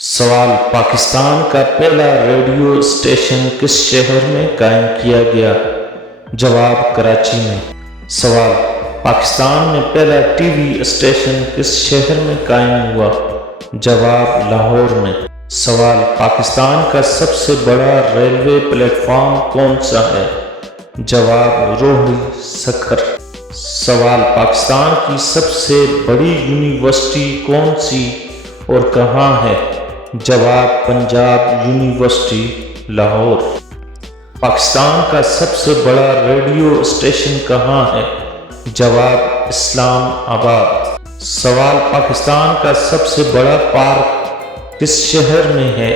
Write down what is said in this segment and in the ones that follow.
سوال: پاکستان کا پہلا ریڈیو اسٹیشن کس شہر میں قائم کیا گیا؟ جواب: کراچی میں۔ سوال: پاکستان میں پہلا ٹی وی اسٹیشن کس شہر میں قائم ہوا؟ جواب: لاہور میں۔ سوال: پاکستان کا سب سے بڑا ریلوے پلیٹ فارم کون سا ہے؟ جواب: روہیل سکھر۔ سوال: پاکستان کی سب سے بڑی یونیورسٹی کون سی اور کہاں ہے؟ جواب: پنجاب یونیورسٹی، لاہور۔ پاکستان کا سب سے بڑا ریڈیو اسٹیشن کہاں ہے؟ جواب: اسلام آباد۔ سوال: پاکستان کا سب سے بڑا پارک کس شہر میں ہے؟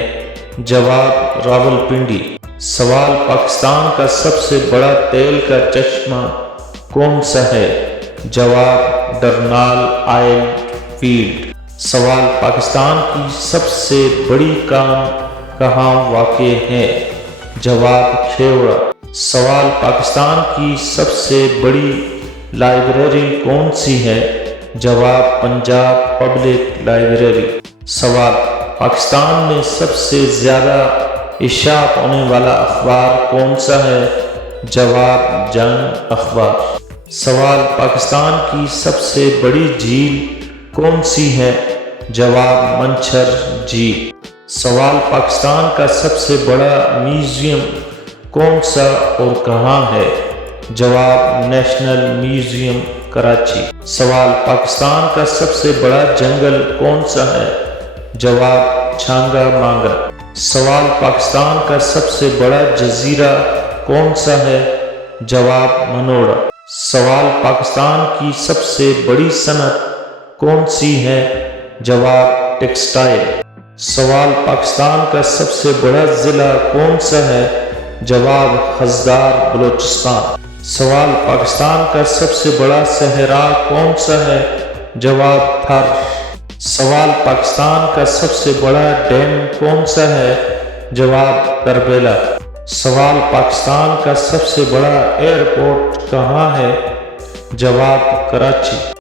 جواب: راولپنڈی۔ سوال: پاکستان کا سب سے بڑا تیل کا چشمہ کون سا ہے؟ جواب: ڈرنال آئل فیلڈ۔ سوال: پاکستان کی سب سے بڑی کان کہاں واقع ہے؟ جواب: کھیوڑہ۔ سوال: پاکستان کی سب سے بڑی لائبریری کون سی ہے؟ جواب: پنجاب پبلک لائبریری۔ سوال: پاکستان میں سب سے زیادہ اشاعت ہونے والا اخبار کون سا ہے؟ جواب: جنگ اخبار۔ سوال: پاکستان کی سب سے بڑی جھیل کون سی ہے؟ جواب: منچھر جھیل۔ سوال: پاکستان کا سب سے بڑا میوزیم کون سا اور کہاں ہے؟ جواب: نیشنل میوزیم، کراچی۔ سوال: پاکستان کا سب سے بڑا جنگل کون سا ہے؟ جواب: چھانگا مانگا۔ سوال: پاکستان کا سب سے بڑا جزیرہ کون سا ہے؟ جواب: منوڑا۔ سوال: پاکستان کی سب سے بڑی صنعت کون سی ہے؟ جواب: ٹیکسٹائل۔ سوال: پاکستان کا سب سے بڑا ضلع کون سا ہے؟ جواب: ہزدار، بلوچستان۔ سوال: پاکستان کا سب سے بڑا صحرا کون سا ہے؟ جواب: تھر۔ سوال: پاکستان کا سب سے بڑا ڈیم کون سا ہے؟ جواب: تربیلا۔ سوال: پاکستان کا سب سے بڑا ایئرپورٹ کہاں ہے؟ جواب: کراچی۔